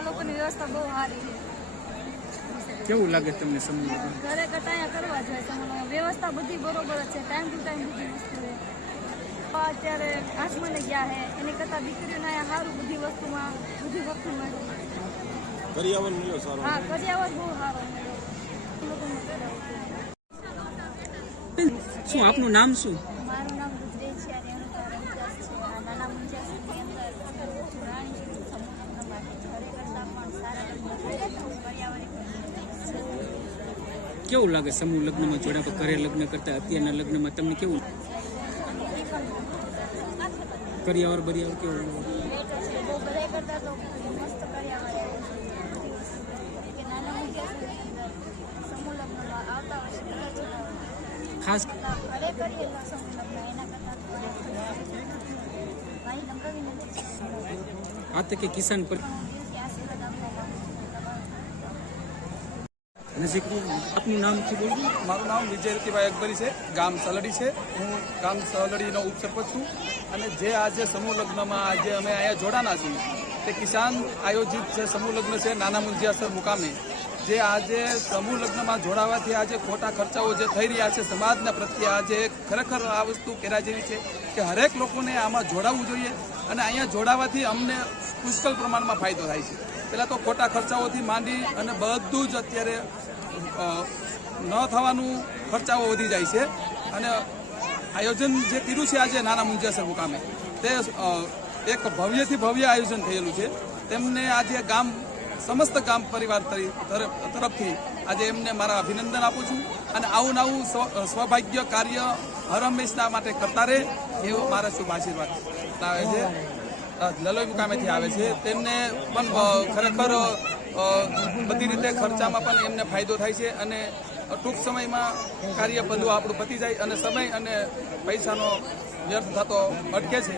આ લોકોની વ્યવસ્થા બહુ સારી છે. કેવું લાગે તમને સમૂહ લગ્ન? ઘરે કરતા અહીંયા કરવા જોઈએ સમૂહ લગ્ન. વ્યવસ્થા બધી બરોબર જ છે, ટાઈમ ટુ ટાઈમ બધી વસ્તુ છે. અત્યારે આસમાને ગયા છે એની કરતાં દીકરીઓને અહીંયા સારું બધી વસ્તુમાં બધી વસ્તુમાં કરિયાવર મળ્યો સારો. હા, કરિયાવર બહુ સારો મળ્યો. શું આપનું નામ શું? મારું નામ ગુજરાત છે અને રેણુકા રમજાસ છે. આ નાના મુંજાસની અંદર જોડાણી છે સમૂહ માટે ઘરે કરતાં પણ સારા લગ્ન પર્યાવરણ. કેવું લાગે સમૂહ લગ્નમાં જોડાવા? ઘરે લગ્ન કરતા અત્યારના લગ્નમાં તમને કેવું કરિયાવર બરિયાવર કેવું લાગે? બહુ ઘરે કરતાં તો મસ્ત પર્યાવરણ કે નાના મુંજાસની અંદર સમૂહ લગ્નમાં આવતા વર્ષે ખાસ ઘરે કરીએ સમૂહ લગ્ન એના કરતાં ભાઈ નમ્રવીને આ તકે કિસાન પર આશીર્વાદ આપવા આપનું નામ શું બોલવું? મારું નામ વિજય રતિભાઈ અકબરી છે. ગામ સલડી છે. હું ગામ સલડીનો ઉપસરપંચ છું. અને જે આજે સમૂહ લગ્નમાં આજે અમે અહીંયા જોડાના છીએ તે કિસાન આયોજિત છે સમૂહ લગ્ન છે નાના મુંજિયાસર મુકામે. જે આજે સમૂહ લગ્નમાં જોડાવાથી આજે ખોટા ખર્ચાઓ જે થઈ રહ્યા છે સમાજના પ્રત્યે આજે ખરેખર આ વસ્તુ કહેવા જેવી છે કે હરેક લોકોને આમાં જોડાવવું જોઈએ. અને અહીંયા જોડાવાથી અમને પુષ્કળ પ્રમાણમાં ફાયદો થાય છે. પહેલાં તો ખોટા ખર્ચાઓથી માંડી અને બધું જ અત્યારે ન થવાનું ખર્ચાઓ વધી જાય છે. અને આયોજન જે કર્યું છે આજે નાના મુંજાસર મુકામે તે એક ભવ્યથી ભવ્ય આયોજન થયેલું છે. તેમને આજે ગામ સમસ્ત ગામ પરિવાર તરફથી આજે એમને મારા અભિનંદન આપું છું. અને આવું નવું સૌભાગ્ય કાર્ય હર હંમેશના માટે કરતા રહે એવો મારા શુભ આશીર્વાદ આવે છે. લલોઈ મુકામેથી આવે છે તેમને પણ ખરેખર બધી રીતે ખર્ચામાં પણ એમને ફાયદો થાય છે. અને ટૂંક સમયમાં કાર્ય બધું આપણું પતી જાય અને સમય અને પૈસાનો વ્યર્થ થતો અટકે છે.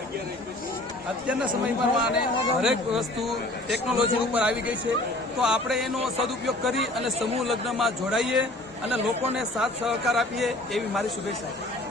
અત્યારના સમયમાં આને હરેક વસ્તુ ટેકનોલોજી ઉપર આવી ગઈ છે તો આપણે એનો સદુપયોગ કરી અને સમૂહ લગ્નમાં જોડાઈએ અને લોકોને સાથ સહકાર આપીએ એવી મારી શુભેચ્છા છે.